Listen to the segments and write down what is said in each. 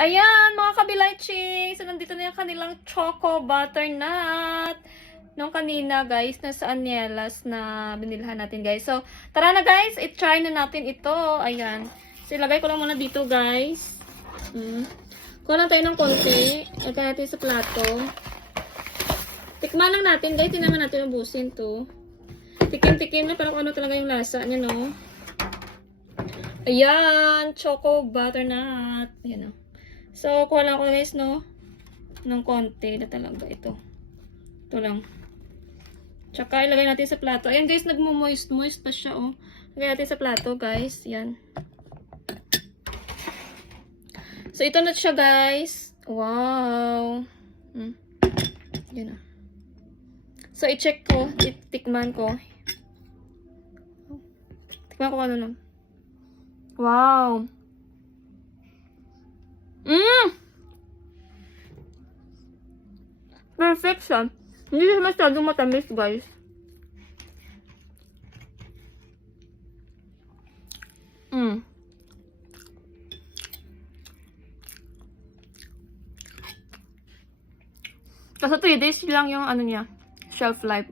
Ayan, mga kabilay-ching. So, nandito na yung kanilang choco butternut. Nung kanina, guys, nasa Anielas na binilhan natin, guys. So, tara na, guys. I-try na natin ito. Ayan. So, ilagay ko lang muna dito, guys. Kuha lang tayo ng konti. Ilagay natin sa plato. Tikman lang natin, guys. Hindi naman natin ubusin to. Tikim-tikim na para kung ano talaga yung lasa niya, no? Ayan, choco butternut. Ayan, no? So, kuha lang ako, guys, no? Ng konti na talaga ito. Ito lang. Tsaka, ilagay natin sa plato. Ayan, guys, nagmo-moist-moist pa siya, oh. Ilagay natin sa plato, guys. Ayan. So, ito na siya, guys. Wow. Yan, oh. So, i-check ko. Tikman ko. Tikman ko ano lang. Wow. Perfection. Hindi siya masyadong matamis, guys. Kasi 3 days lang yung ano niya, shelf life.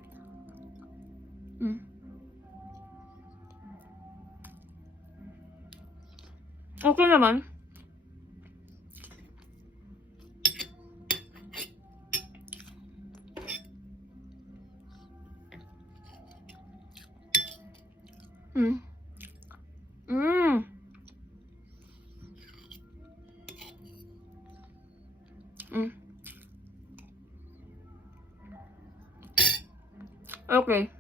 Okay naman. Okay.